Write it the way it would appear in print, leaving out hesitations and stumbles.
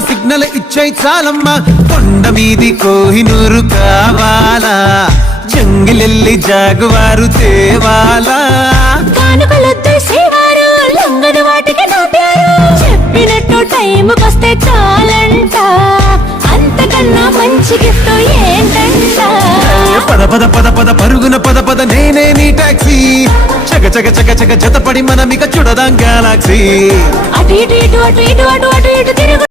signal ఇచ్చే చాలమ్మా కొండ మీది కోహినూరు కావాలా జంగిలెల్లి జాగువారు తేవాలా కానుకలొద్దేసేవారు లొంగని వాటికి నోటారు చెప్పినట్టు టైంకొస్తే చాలంట అంతకన్నా మంచి గిఫ్ట్ ఏంటంట పద పద పద పద పరుగున పద పద నేనే నీ టాక్సీ చక చక చక చక జతపడి మనమిక చూడదాం గెలాక్సీ అటు ఇటు ఇటు అటు ఇటు అటు అటు ఇటు తిరుగు